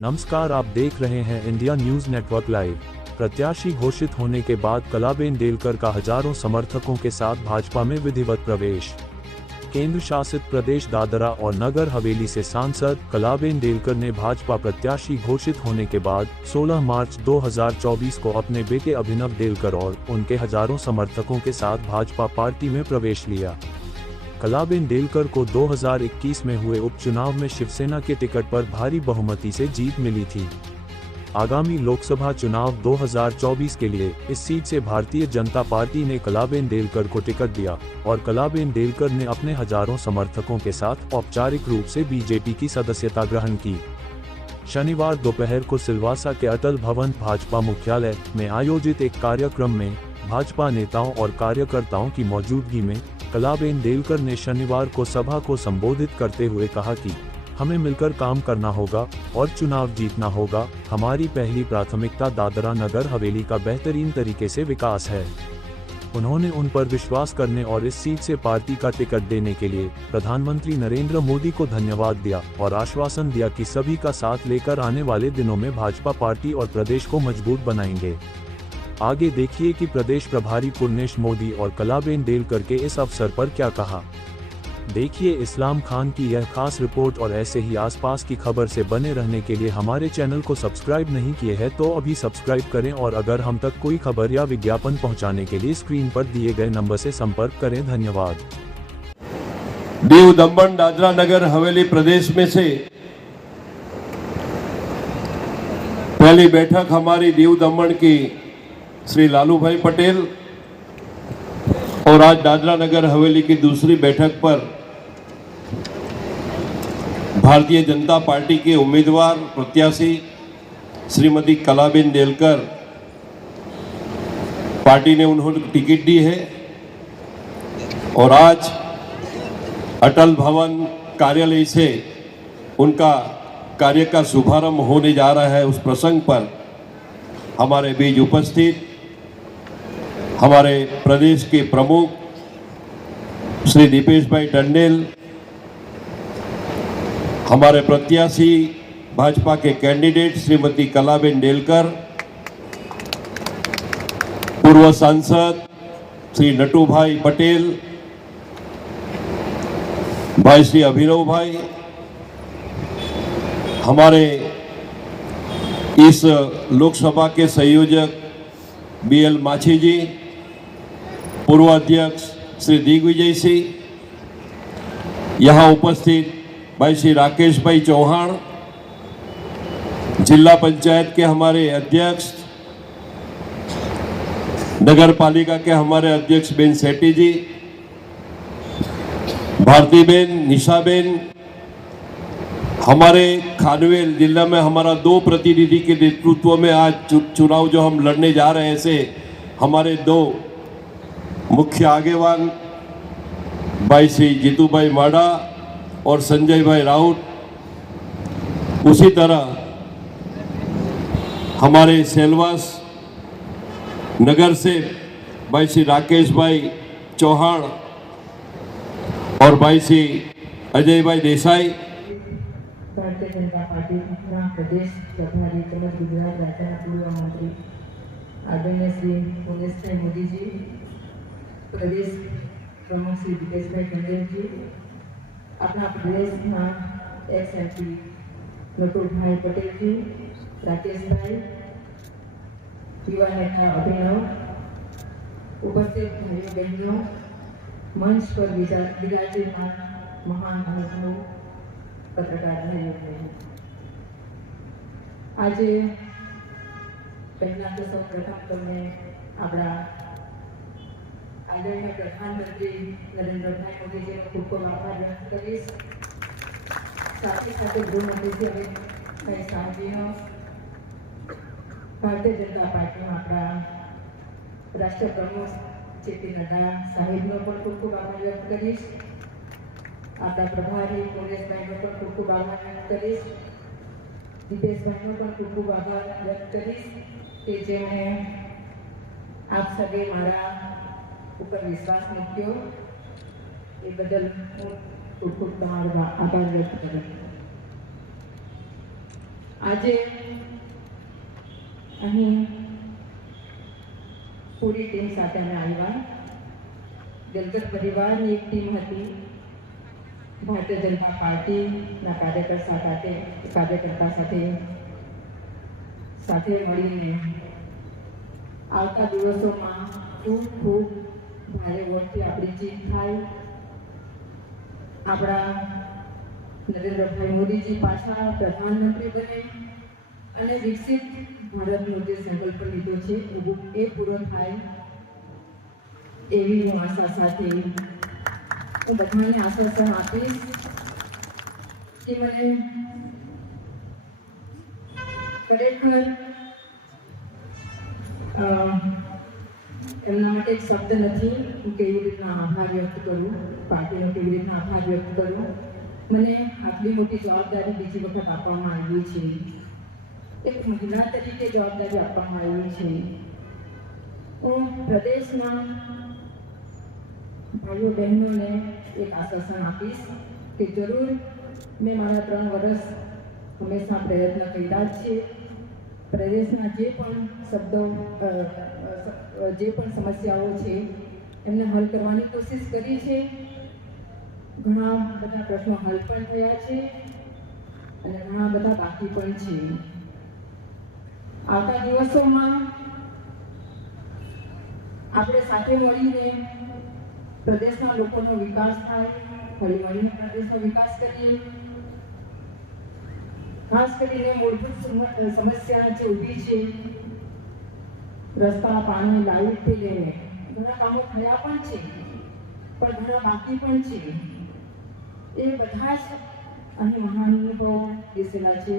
नमस्कार, आप देख रहे हैं इंडिया न्यूज नेटवर्क लाइव। प्रत्याशी घोषित होने के बाद कलाबेन डेलकर का हजारों समर्थकों के साथ भाजपा में विधिवत प्रवेश। केंद्र शासित प्रदेश दादरा और नगर हवेली से सांसद कलाबेन डेलकर ने भाजपा प्रत्याशी घोषित होने के बाद 16 मार्च 2024 को अपने बेटे अभिनव डेलकर और उनके हजारों समर्थकों के साथ भाजपा पार्टी में प्रवेश लिया। कलाबेन डेलकर को 2021 में हुए उपचुनाव में शिवसेना के टिकट पर भारी बहुमति से जीत मिली थी। आगामी लोकसभा चुनाव 2024 के लिए इस सीट से भारतीय जनता पार्टी ने कलाबेन डेलकर को टिकट दिया और कलाबेन डेलकर ने अपने हजारों समर्थकों के साथ औपचारिक रूप से बीजेपी की सदस्यता ग्रहण की। शनिवार दोपहर को सिलवासा के अटल भवन भाजपा मुख्यालय में आयोजित एक कार्यक्रम में भाजपा नेताओं और कार्यकर्ताओं की मौजूदगी में कलाबेन डेलकर ने शनिवार को सभा को संबोधित करते हुए कहा कि हमें मिलकर काम करना होगा और चुनाव जीतना होगा। हमारी पहली प्राथमिकता दादरा नगर हवेली का बेहतरीन तरीके से विकास है। उन्होंने उन पर विश्वास करने और इस सीट से पार्टी का टिकट देने के लिए प्रधानमंत्री नरेंद्र मोदी को धन्यवाद दिया और आश्वासन दिया कि सभी का साथ लेकर आने वाले दिनों में भाजपा पार्टी और प्रदेश को मजबूत बनाएंगे। आगे देखिए कि प्रदेश प्रभारी पुर्णेश मोदी और कलाबेन डेलकर के इस अवसर पर क्या कहा। देखिए इस्लाम खान की यह खास रिपोर्ट और ऐसे ही आसपास की खबर से बने रहने के लिए हमारे चैनल को सब्सक्राइब नहीं किए हैं तो अभी सब्सक्राइब करें और अगर हम तक कोई खबर या विज्ञापन पहुंचाने के लिए स्क्रीन पर दिए गए नंबर से संपर्क करें। धन्यवाद। दीव दमन दादरा नगर हवेली प्रदेश में से पहली बैठक हमारी दीव दमन की श्री लालू भाई पटेल और आज दादरा नगर हवेली की दूसरी बैठक पर भारतीय जनता पार्टी के उम्मीदवार प्रत्याशी श्रीमती कलाबेन डेलकर पार्टी ने उन्होंने टिकट दी है और आज अटल भवन कार्यालय से उनका कार्य का शुभारंभ होने जा रहा है। उस प्रसंग पर हमारे बीच उपस्थित हमारे प्रदेश के प्रमुख श्री दीपेश भाई टंडेल, हमारे प्रत्याशी भाजपा के कैंडिडेट श्रीमती कलाबेन डेलकर, पूर्व सांसद श्री नटू भाई पटेल, भाई श्री अभिनव भाई, हमारे इस लोकसभा के संयोजक BL माछी जी, पूर्व अध्यक्ष श्री दिग्विजय सिंह, यहाँ उपस्थित भाई श्री राकेश भाई चौहान, जिला पंचायत के हमारे अध्यक्ष, नगर पालिका के हमारे अध्यक्ष बेन सेठी जी, भारती बेन, निशा बेन, हमारे खानवेल जिला में हमारा 2 प्रतिनिधि के नेतृत्व में आज चुनाव जो हम लड़ने जा रहे हैं, ऐसे हमारे 2 मुख्य आगेवान भाई श्री जीतू भाई माडा और संजय भाई राउत, उसी तरह हमारे सेलवास नगर से भाई श्री राकेश भाई चौहान और भाई श्री अजय भाई देसाई, भारतीय जनता पार्टी प्रदेश प्रभारी તેમજ ગુજરાત રાજ્યના પૂર્વ મંત્રી આદરણીય શ્રી પુર્ણેશભાઈ મોદીજી, प्रदेश प्रमुख श्री दीपेशભાઈ ટંડેલ जी, अपना प्रदेश में एक्स-MP नटूभाई पटेल जी, राकेश भाई, युवा नेता अभिनव, उपस्थित भाइयों बहनों, मंच पर विराजमान महान अनुभव पत्रकार भाइयों बहनों, आज पहला तो सब प्रथम तमने अपना आदरणीय प्रधानमंत्री नरेंद्र भाई मोदी जी खूब खूब आभार व्यक्त करीश। साथ ही साथ गृहमंत्री जी अमित भाई शाह जी भारतीय जनता पार्टी में अपना राष्ट्र प्रमुख जेपी नड्डा साहेब नो खूब खूब आभार व्यक्त करीश। अपना प्रभारी पुर्णेश भाई नो खूब खूब आभार व्यक्त करीश। दीपेश भाई नो खूब खूब आभार व्यक्त करीश कि जेमणे आप सभी मारा ऊपर विश्वास मूक्यो એ બદલ હું ખૂબ ખૂબ તમારો આભાર વ્યક્ત કરું છું। આજે અહીં પૂરી ટીમ સાથે અમે આવ્યા. દેલકર પરિવારની એક ટીમ હતી, ભારતીય જનતા પાર્ટીના કાર્યકર્તા સાથે મળીને આવતા દિવસોમાં ખૂબ ભારે વોટથી આપણી જીત થાય, આપણા નરેન્દ્રભાઈ મોદીજી પાછા પ્રધાનમંત્રી બને અને વિકસિત ભારતનો જે સંકલ્પ લીધો છે એ પૂરો થાય એવી હું આશા સાથે હું બધાને આશ્વાસન આપીશ કે મને ખરેખર એમના માટે એક શબ્દ નથી હું કેવી રીતના આભાર વ્યક્ત કરું, પાર્ટીનો કેવી રીતના આભાર વ્યક્ત કરું. મને આટલી મોટી જવાબદારી બીજી વખત આપવામાં આવી છે, એક મહિલા તરીકે જવાબદારી આપવામાં આવી છે. હું પ્રદેશના ભાઈઓ બહેનોને એક આશ્વાસન આપીશ કે જરૂર મેં મારા 3 વર્ષ હંમેશા પ્રયત્ન કર્યા જ છે. પ્રદેશના જે પણ સમસ્યાઓ છે એમને હલ કરવાની કોશિશ કરી છે. ઘણા બધા પ્રશ્નો હલ પણ થયા છે અને ઘણા બધા બાકી પણ છે. આવતા દિવસોમાં આપણે સાથે મળીને પ્રદેશના લોકોનો વિકાસ થાય, હળી મળીને પ્રદેશનો વિકાસ કરીએ. ખાસ કરીને મૂળભૂત સમસ્યા જે ઊભી છે, રસ્તા, પાણી, લાઇટથી લઈને ઘણા કામો થયા પણ છે પણ ઘણા બાકી પણ છે. એ બધા જ અહીં મહાનુભાવો બેસેલા છે.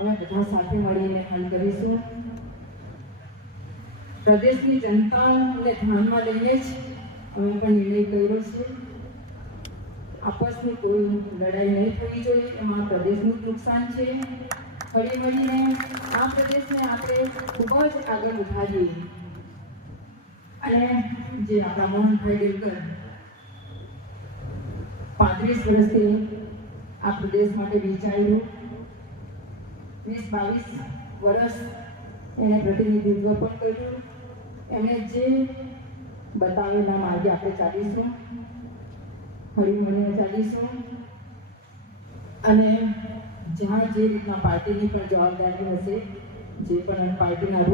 અમે બધા સાથે મળીને હલ કરીશું. પ્રદેશની જનતાને ધ્યાનમાં લઈને જ અમે પણ નિર્ણય કર્યો છે. આપસની કોઈ લડાઈ નહીં થવી જોઈએ, એમાં પ્રદેશનું જ નુકસાન છે. હળી મળીને આ પ્રદેશને આપણે ખૂબ જ આગળ વધારીએ. અને જે આપણા મોહનભાઈ ડેલકર 35 વર્ષથી આ પ્રદેશ માટે વિચાર્યું, 20-22 વર્ષ એને પ્રતિનિધિત્વ પણ કર્યું. એમણે જે બતાવેલા માર્ગે આપણે ચાલીશું, હળી મળીને ચાલીશું. અને જ્યાં જે રીતના પાર્ટીની પણ જવાબદારી હશે, જે પણ પાર્ટીના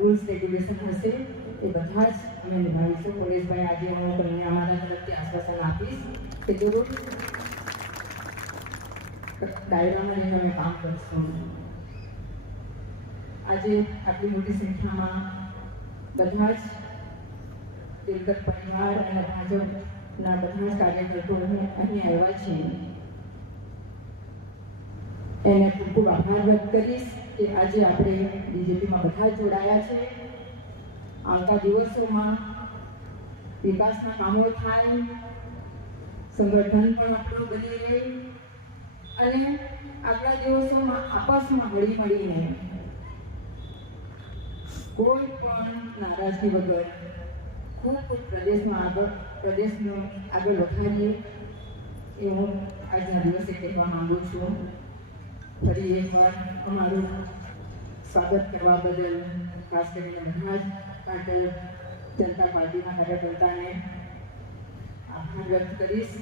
રૂલ્સ રેગ્યુલેશન હશે, એ બધા જ અમે નિભાવીશું. પરેશભાઈ, આજે હું તમને અમારા તરફથી આશ્વાસન આપીશ કે જરૂર દાયરામાં રહીને અમે કામ કરીશું. આજે આટલી મોટી સંખ્યામાં બધા જ દેલકર પરિવાર અને ભાજપના બધા જ કાર્યકર્તાઓ અહીં આવ્યા છે. એને ખૂબ ખૂબ આભાર વ્યક્ત કરીશ કે આજે આપણે બીજેપીમાં બધા જોડાયા છે. આવતા દિવસોમાં વિકાસના કામો થાય, સંગઠન પણ આપણું બની રહે અને આગલા દિવસોમાં આપસમાં હળી મળીને કોઈ પણ નારાજગી વગર ખૂબ પ્રદેશનો આગળ વધારીએ એ હું આજના દિવસે કહેવા માંગુ છું. ફરી એકવાર અમારું સ્વાગત કરવા બદલ ખાસ કરીને બધા જ ભારતીય જનતા પાર્ટીના કાર્યકર્તાને આભાર વ્યક્ત કરીશ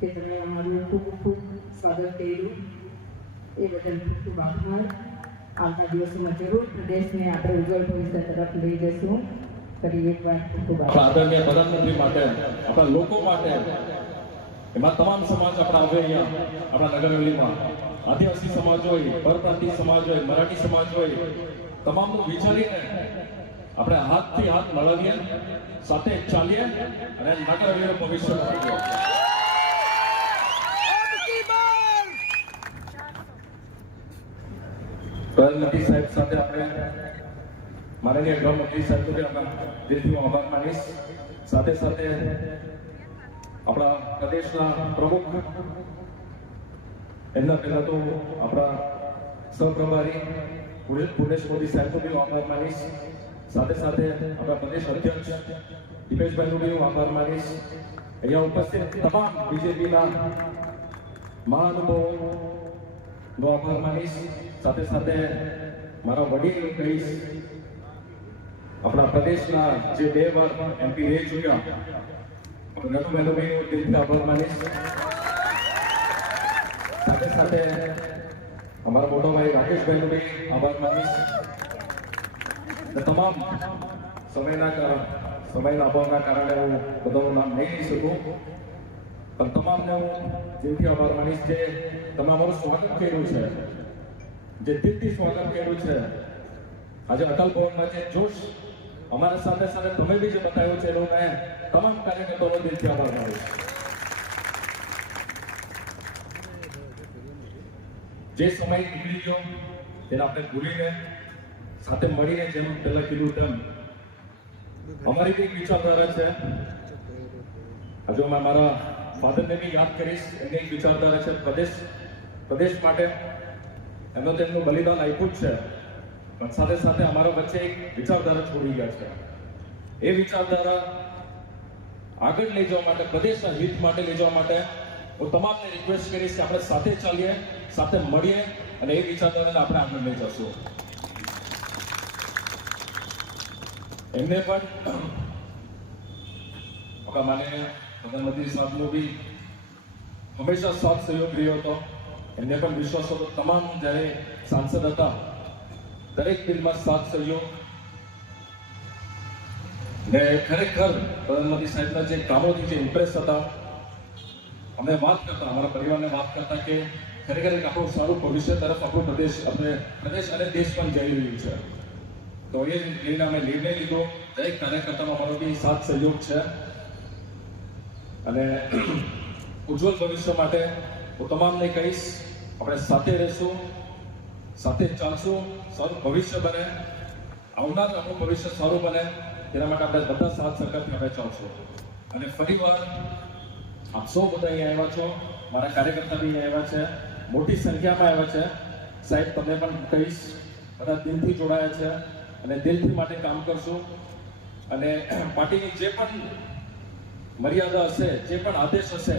કે તમે અમારું ખૂબ સ્વાગત કર્યું. એ બદલ ખૂબ આભાર. આવતા દિવસોમાં જરૂર પ્રદેશને આપણે ઉજ્જવળ ભવિષ્ય તરફ લઈ જશું. ફરી એકવાર ખૂબ આભાર. આદરણીય પ્રધાનમંત્રી માટે, આપણા લોકો માટે, એમાં તમામ સમાજ આપણા આવે અહીંયા આપણા નગરવેલીમાં, આદિવાસી સમાજ હોય, પરપ્રાંતીય સમાજ હોય, મરાઠી સમાજ હોય, તમામનું વિચારીને આપણે હાથથી હાથ મળીએ, સાથે ચાલીએ અને નગરવેલીનું ભવિષ્ય બનાવીએ. પ્રધાનમંત્રી સાહેબ સાથે આપણે માનનીય ગૃહમંત્રી સાહેબ આપણા દિલથી હું આભાર માનીશ. સાથે સાથે આપણા પ્રદેશના પ્રમુખ, એમના પહેલા તો આપણા સહપ્રભારી પુણેશ મોદી સાહેબનો બી હું આભાર માનીશ. સાથે સાથે આપણા પ્રદેશ અધ્યક્ષ દિપેશભાઈનો બી હું આભાર માનીશ. અહીંયા ઉપસ્થિત તમામ બીજેપીના મહાનુભાવો, નો આભાર માનીશ. સાથે સાથે મારા વડીલ કહીશ, આપણા પ્રદેશના જે 2 વાર MP રહી ચૂક્યા નટુભાઈનો દિલથી આભાર માનીશ. સાથે સાથે અમારા મોટો ભાઈ રાકેશભાઈનો બી આભાર માનીશ. તમામ સમયના અભાવના કારણે હું બધાનું નામ નહીં લઈ શકું, પણ તમામને હું દિલથી આભાર માનીશ જે તમે અમારું સ્વાગત કર્યું છે, જે દિલથી સ્વાગત કર્યું છે. આજે અટલ ભવનમાં જે જોશ અમારા સાથે સાથે તમે બી જે બતાવ્યું છે એનું મેં તમામ કાર્યકર્તાઓનો દિલથી આભાર માનીશ. જે સમય નીકળી ગયો તેને આપણે ભૂલીને સાથે મળીને, જેમ પહેલા કીધું તેમ અમારી કંઈક વિચારધારા છે. હજુ હું મારા ફાધરને બી યાદ કરીશ. એમની એક વિચારધારા છે પ્રદેશ માટે. એમનો તેમનું બલિદાન આપ્યું જ છે, પણ સાથે સાથે અમારા વચ્ચે એક વિચારધારા છોડી ગયા છે. એ વિચારધારા આગળ લઈ જવા માટે, પ્રદેશના હિત માટે લઈ જવા માટે હું તમામને રિક્વેસ્ટ કરીશ કે આપણે સાથે ચાલીએ, સાથે મળીએ અને એ વિચારધારાને આપણે આગળ લઈ જશું. એમને પણ આપણા માનનીય પ્રધાનમંત્રી સાહેબનો બી હંમેશા સાથ સહયોગ રહ્યો હતો. એમને પણ વિશ્વાસ હતો, તમામ જ્યારે સાંસદ હતા દરેક બિલમાં સાથ સહયોગ. ને ખરેખર પ્રધાનમંત્રી સાહેબના જે કામોથી જે ઇમ્પ્રેસ હતા, અમે વાત કરતા, અમારા પરિવારને વાત કરતા કે ખરેખર એક આપણું સારું ભવિષ્ય તરફ આપણું પ્રદેશ અને દેશ પણ જઈ રહ્યું છે. તો એ લઈને અમે નિર્ણય લીધો. દરેક કાર્યકર્તાનો અમારો બી સાથ સહયોગ છે અને ઉજ્જવળ ભવિષ્ય માટે હું તમામને કહીશ, આપણે સાથે રહીશું, સાથે ચાલશું, સારું ભવિષ્ય બને, આવનાર આપણું ભવિષ્ય સારું બને તેના માટે આપણે બધા સાથ સહકારથી આપણે ચાલશું. અને ફરીવાર આપ સૌ બધા અહીંયા આવ્યા છો, મારા કાર્યકર્તા બી અહીંયા આવ્યા છે, મોટી સંખ્યામાં આવ્યા છે. સાહેબ તમને પણ કહીશ, બધા દિલથી જોડાયા છે અને દિલથી માટે કામ કરશું. અને પાર્ટીની જે પણ મર્યાદા હશે, જે પણ આદેશ હશે,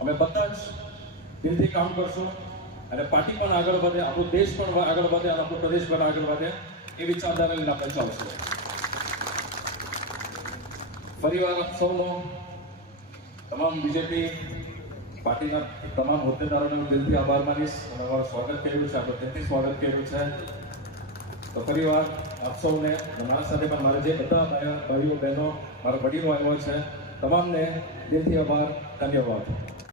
અમે બધા જ દિલથી કામ કરશું અને પાર્ટી પણ આગળ વધે, આપણો દેશ પણ આગળ વધે અને આપણો પ્રદેશ પણ આગળ વધે એ વિચારધારા લઈને આપણે ચાલશું. ફરીવાર આપ સૌનો, તમામ બીજેપી પાર્ટીના તમામ હોદ્દેદારોને દિલથી આભાર માનીશ. અને અમારું સ્વાગત કર્યું છે, આપણે દિલથી સ્વાગત કર્યું છે. તો ફરીવાર આપ સૌને, મારા સાથે પણ મારા જે બધા ભાઈઓ બહેનો, મારા વડીલો આવ્યા છે, તમામને દિલથી આભાર, ધન્યવાદ.